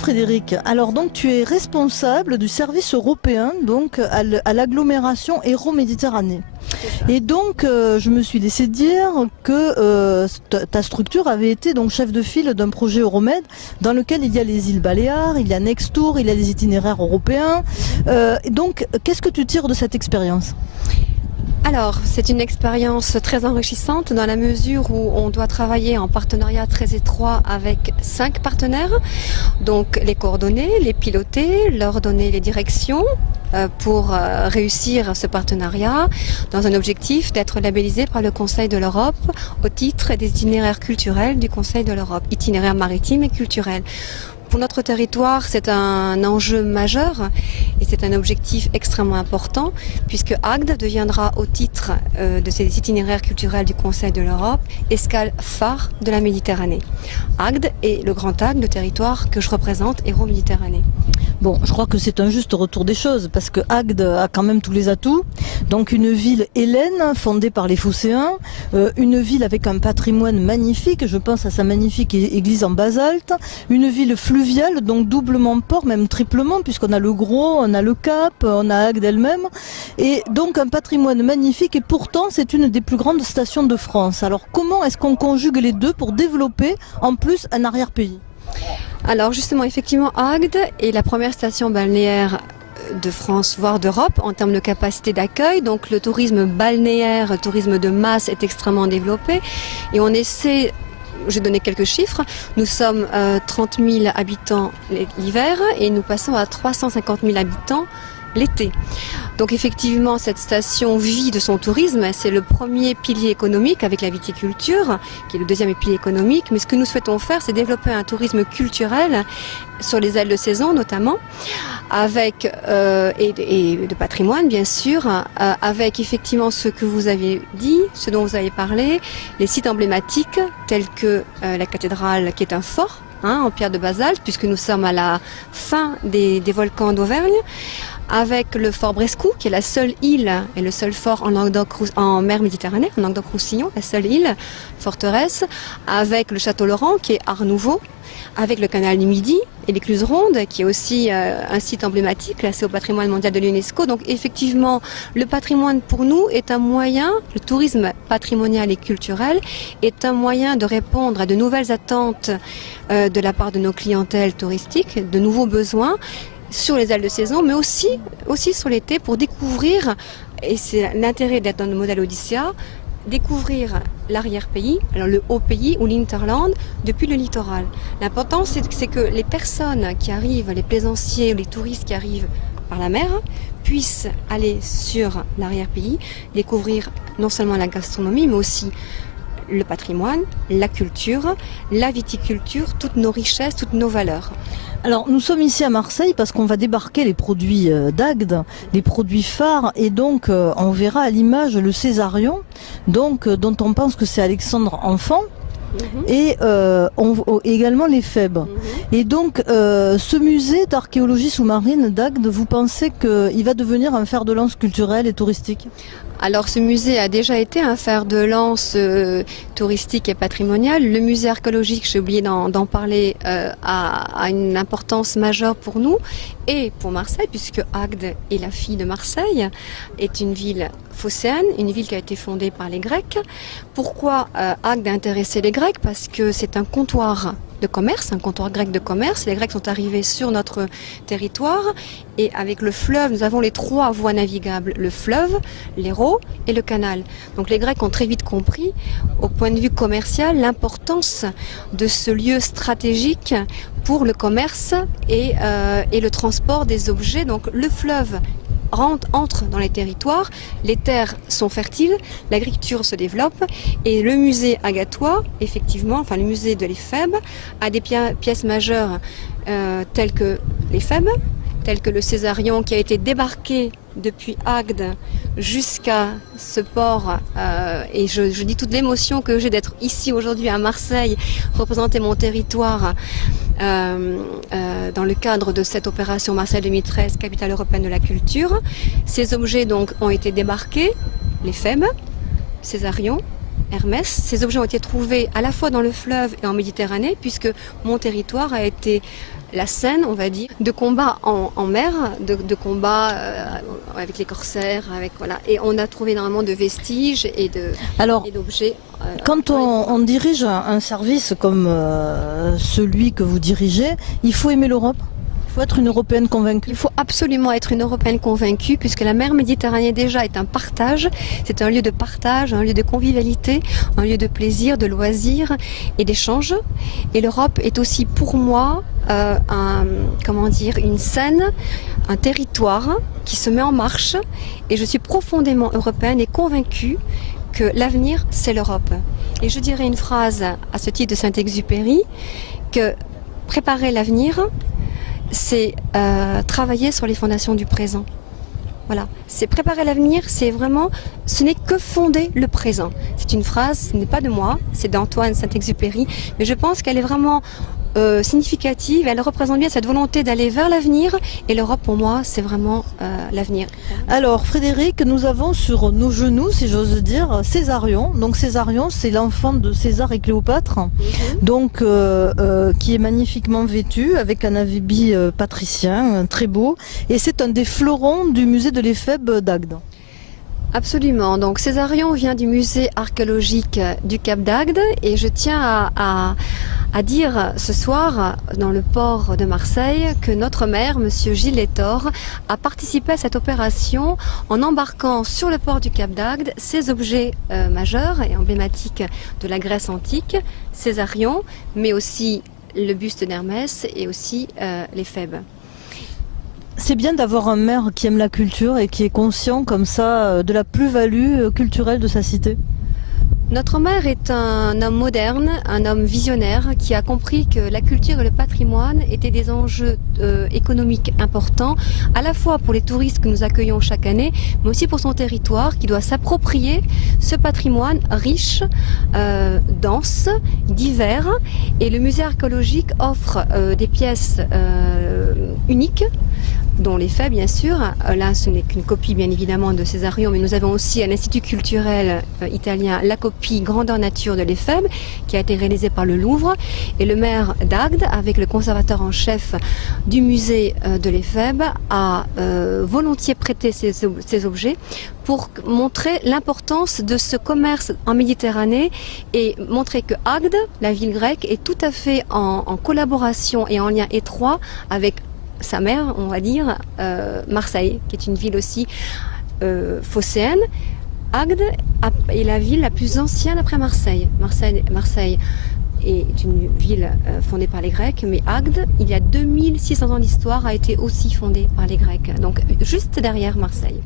Frédéric, alors donc tu es responsable du service européen donc à l'agglomération Hérault-Méditerranée. Et donc je me suis laissé dire que ta structure avait été donc chef de file d'un projet Euromed dans lequel il y a les îles Baléares, il y a Nextour, il y a les itinéraires européens. Donc qu'est-ce que tu tires de cette expérience ? Alors, c'est une expérience très enrichissante dans la mesure où on doit travailler en partenariat très étroit avec 5 partenaires. Donc, les coordonner, les piloter, leur donner les directions pour réussir ce partenariat dans un objectif d'être labellisé par le Conseil de l'Europe au titre des itinéraires culturels du Conseil de l'Europe, itinéraires maritimes et culturels. Pour notre territoire, c'est un enjeu majeur et c'est un objectif extrêmement important puisque Agde deviendra au titre de ces itinéraires culturels du Conseil de l'Europe escale phare de la Méditerranée. Agde est le grand axe, le territoire que je représente, Hérault-Méditerranée. Bon, je crois que c'est un juste retour des choses parce que Agde a quand même tous les atouts. Donc une ville hellène fondée par les Phocéens, une ville avec un patrimoine magnifique, je pense à sa magnifique église en basalte, une ville fluviale, donc doublement port, même triplement, puisqu'on a le Gros, on a le Cap, on a Agde elle-même, et donc un patrimoine magnifique, et pourtant c'est une des plus grandes stations de France. Alors comment est-ce qu'on conjugue les deux pour développer en plus un arrière-pays ? Alors justement, effectivement, Agde est la première station balnéaire de France, voire d'Europe, en termes de capacité d'accueil. Donc le tourisme balnéaire, le tourisme de masse est extrêmement développé, et on essaie... J'ai donné quelques chiffres. Nous sommes 30 000 habitants l'hiver et nous passons à 350 000 habitants l'été. Donc effectivement, cette station vit de son tourisme. C'est le premier pilier économique avec la viticulture, qui est le deuxième pilier économique. Mais ce que nous souhaitons faire, c'est développer un tourisme culturel sur les ailes de saison notamment, avec et de patrimoine bien sûr, avec effectivement ce que vous avez dit, ce dont vous avez parlé, les sites emblématiques tels que la cathédrale qui est un fort en pierre de basalte, puisque nous sommes à la fin des volcans d'Auvergne, avec le fort Brescou, qui est la seule île et le seul fort en mer Méditerranée, en Languedoc-Roussillon, la seule île, forteresse, avec le château Laurent, qui est Art Nouveau, avec le canal du Midi et l'écluse ronde, qui est aussi un site emblématique, classé au patrimoine mondial de l'UNESCO. Donc effectivement, le patrimoine pour nous est un moyen, le tourisme patrimonial et culturel est un moyen de répondre à de nouvelles attentes de la part de nos clientèles touristiques, de nouveaux besoins, sur les ailes de saison, mais aussi sur l'été pour découvrir, et c'est l'intérêt d'être dans le modèle Odyssea, découvrir l'arrière-pays, alors le haut-pays ou l'Interland depuis le littoral. L'important c'est que les personnes qui arrivent, les plaisanciers ou les touristes qui arrivent par la mer, puissent aller sur l'arrière-pays, découvrir non seulement la gastronomie, mais aussi le patrimoine, la culture, la viticulture, toutes nos richesses, toutes nos valeurs. Alors nous sommes ici à Marseille parce qu'on va débarquer les produits d'Agde, les produits phares, et donc on verra à l'image le Césarion, donc dont on pense que c'est Alexandre Enfant. Et également les Phèbes. Et donc ce musée d'archéologie sous-marine d'Agde, vous pensez qu'il va devenir un fer de lance culturel et touristique ? Alors ce musée a déjà été un fer de lance touristique et patrimonial. Le musée archéologique, j'ai oublié d'en parler, a une importance majeure pour nous et pour Marseille, puisque Agde est la fille de Marseille, est une ville phocéenne, une ville qui a été fondée par les Grecs. Pourquoi Agde a intéressé les Grecs ? Parce que c'est un comptoir de commerce, un comptoir grec de commerce. Les Grecs sont arrivés sur notre territoire et avec le fleuve, nous avons les 3 voies navigables, le fleuve, l'Hérault et le canal. Donc les Grecs ont très vite compris, au point de vue commercial, l'importance de ce lieu stratégique pour le commerce et le transport des objets. Donc le fleuve entre dans les territoires, les terres sont fertiles, l'agriculture se développe et le musée agatois, effectivement, enfin le musée de l'Éphèbe, a des pièces majeures telles que l'Éphèbe, telles que le Césarion qui a été débarqué depuis Agde jusqu'à ce port et je dis toute l'émotion que j'ai d'être ici aujourd'hui à Marseille, représenter mon territoire dans le cadre de cette opération Marseille 2013, capitale européenne de la culture. Ces objets donc ont été débarqués, les Phèbes, Césarion, Hermès. Ces objets ont été trouvés à la fois dans le fleuve et en Méditerranée, puisque mon territoire a été la scène, on va dire, de combat en mer, de combat avec les corsaires, voilà. Et on a trouvé énormément de vestiges et d'objets. Quand on dirige un service comme celui que vous dirigez, il faut aimer l'Europe. Il faut être une Européenne convaincue. Il faut absolument être une Européenne convaincue, puisque la mer Méditerranée déjà est un partage. C'est un lieu de partage, un lieu de convivialité, un lieu de plaisir, de loisirs et d'échanges. Et l'Europe est aussi pour moi une scène, un territoire qui se met en marche. Et je suis profondément européenne et convaincue que l'avenir, c'est l'Europe. Et je dirais une phrase à ce titre de Saint-Exupéry, que préparer l'avenir, c'est travailler sur les fondations du présent. Voilà, c'est préparer l'avenir, ce n'est que fonder le présent. C'est une phrase, ce n'est pas de moi, c'est d'Antoine Saint-Exupéry, mais je pense qu'elle est vraiment significative, elle représente bien cette volonté d'aller vers l'avenir, et l'Europe pour moi c'est vraiment l'avenir. Alors Frédéric, nous avons sur nos genoux, si j'ose dire, Césarion. Donc Césarion, c'est l'enfant de César et Cléopâtre, donc qui est magnifiquement vêtu avec un habit patricien très beau, et c'est un des fleurons du musée de l'Éphèbe d'Agde. Absolument, donc Césarion vient du musée archéologique du Cap d'Agde, et je tiens à dire ce soir dans le port de Marseille que notre maire, monsieur Gilles Létor, a participé à cette opération en embarquant sur le port du Cap d'Agde ces objets majeurs et emblématiques de la Grèce antique, Césarion, mais aussi le buste d'Hermès et aussi l'Éphèbe. C'est bien d'avoir un maire qui aime la culture et qui est conscient comme ça de la plus-value culturelle de sa cité. Notre maire est un homme moderne, un homme visionnaire qui a compris que la culture et le patrimoine étaient des enjeux économiques importants, à la fois pour les touristes que nous accueillons chaque année, mais aussi pour son territoire qui doit s'approprier ce patrimoine riche, dense, divers. Et le musée archéologique offre des pièces uniques, dont l'Éphèbe bien sûr. Là ce n'est qu'une copie bien évidemment de Césarion, mais nous avons aussi à l'Institut culturel italien la copie grandeur nature de l'Éphèbe qui a été réalisée par le Louvre, et le maire d'Agde avec le conservateur en chef du musée de l'Éphèbe a volontiers prêté ces objets pour montrer l'importance de ce commerce en Méditerranée et montrer que Agde, la ville grecque, est tout à fait en collaboration et en lien étroit avec sa mère, on va dire, Marseille, qui est une ville aussi phocéenne. Agde est la ville la plus ancienne après Marseille. Marseille est une ville fondée par les Grecs, mais Agde, il y a 2600 ans d'histoire, a été aussi fondée par les Grecs, donc juste derrière Marseille.